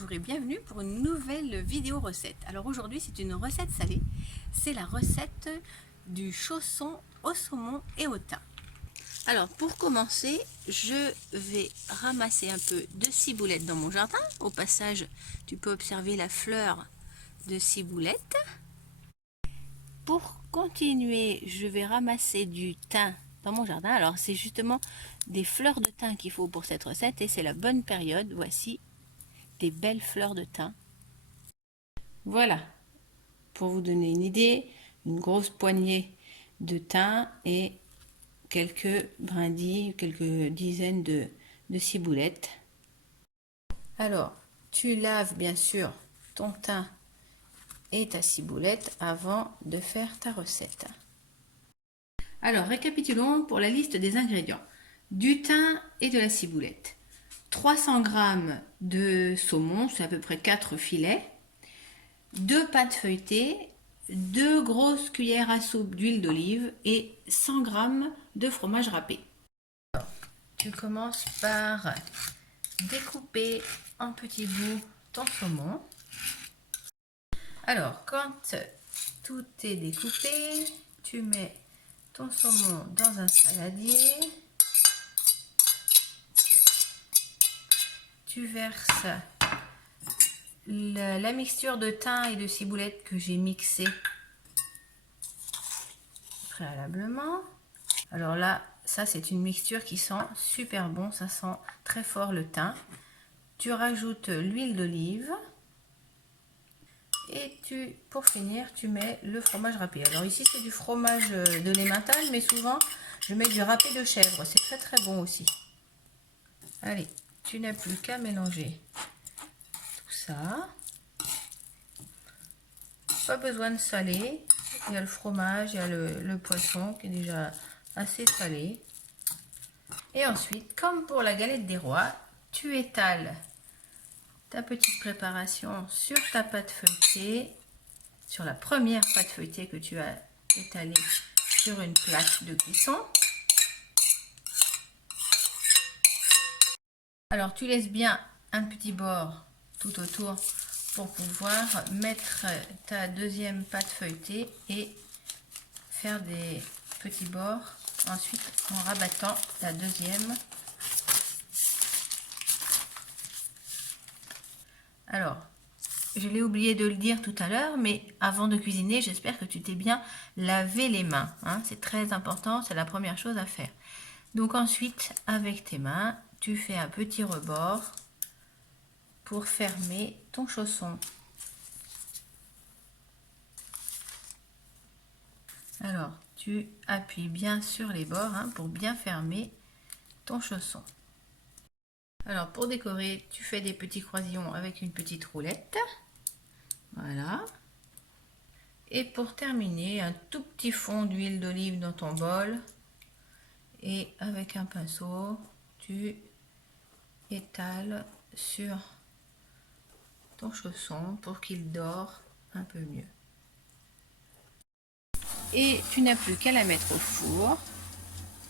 bonjour et bienvenue pour une nouvelle vidéo recette. Alors aujourd'hui c'est une recette salée, c'est la recette du chausson au saumon et au thym. Alors pour commencer, je vais ramasser un peu de ciboulette dans mon jardin. Au passage, tu peux observer la fleur de ciboulette. Pour continuer, je vais ramasser du thym dans mon jardin. Alors c'est justement des fleurs de thym qu'il faut pour cette recette et c'est la bonne période. Voici des belles fleurs de thym. Voilà, pour vous donner une idée, une grosse poignée de thym et quelques brindilles, quelques dizaines de ciboulettes. Alors, tu laves bien sûr ton thym et ta ciboulette avant de faire ta recette. Alors, récapitulons pour la liste des ingrédients. Du thym et de la ciboulette. 300 g de saumon, c'est à peu près 4 filets. 2 pâtes feuilletées, 2 grosses cuillères à soupe d'huile d'olive et 100 g de fromage râpé. Alors, tu commences par découper en petits bouts ton saumon. Alors, quand tout est découpé, tu mets ton saumon dans un saladier. Tu verses la mixture de thym et de ciboulette que j'ai mixée préalablement. Alors là, ça c'est une mixture qui sent super bon, ça sent très fort le thym. Tu rajoutes l'huile d'olive et pour finir, tu mets le fromage râpé. Alors ici c'est du fromage de l'Emmental, mais souvent je mets du râpé de chèvre, c'est très très bon aussi. Allez, tu n'as plus qu'à mélanger tout ça. Pas besoin de saler, il y a le fromage, il y a le poisson qui est déjà assez salé. Et ensuite, comme pour la galette des rois, tu étales ta petite préparation sur ta pâte feuilletée, sur la première pâte feuilletée que tu as étalée sur une plaque de cuisson. Alors tu laisses bien un petit bord tout autour pour pouvoir mettre ta deuxième pâte feuilletée et faire des petits bords ensuite en rabattant la deuxième. Alors, je l'ai oublié de le dire tout à l'heure, mais avant de cuisiner, j'espère que tu t'es bien lavé les mains. Hein, c'est très important, c'est la première chose à faire. Donc ensuite, avec tes mains, tu fais un petit rebord pour fermer ton chausson. Alors, tu appuies bien sur les bords pour bien fermer ton chausson. Alors, pour décorer, tu fais des petits croisillons avec une petite roulette. Voilà. Et pour terminer, un tout petit fond d'huile d'olive dans ton bol. Et avec un pinceau, tu étales sur ton chausson pour qu'il dore un peu mieux. Et tu n'as plus qu'à la mettre au four,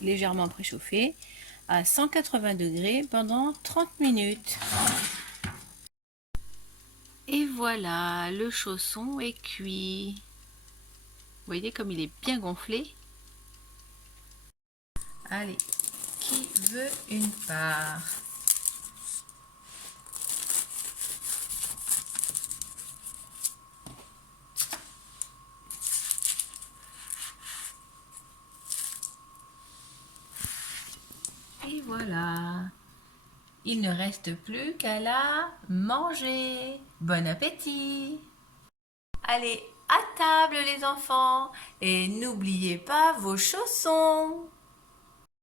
légèrement préchauffé, à 180 degrés pendant 30 minutes. Et voilà, le chausson est cuit. Vous voyez comme il est bien gonflé. Allez, qui veut une part? Et voilà, il ne reste plus qu'à la manger. Bon appétit! Allez, à table les enfants, et n'oubliez pas vos chaussons!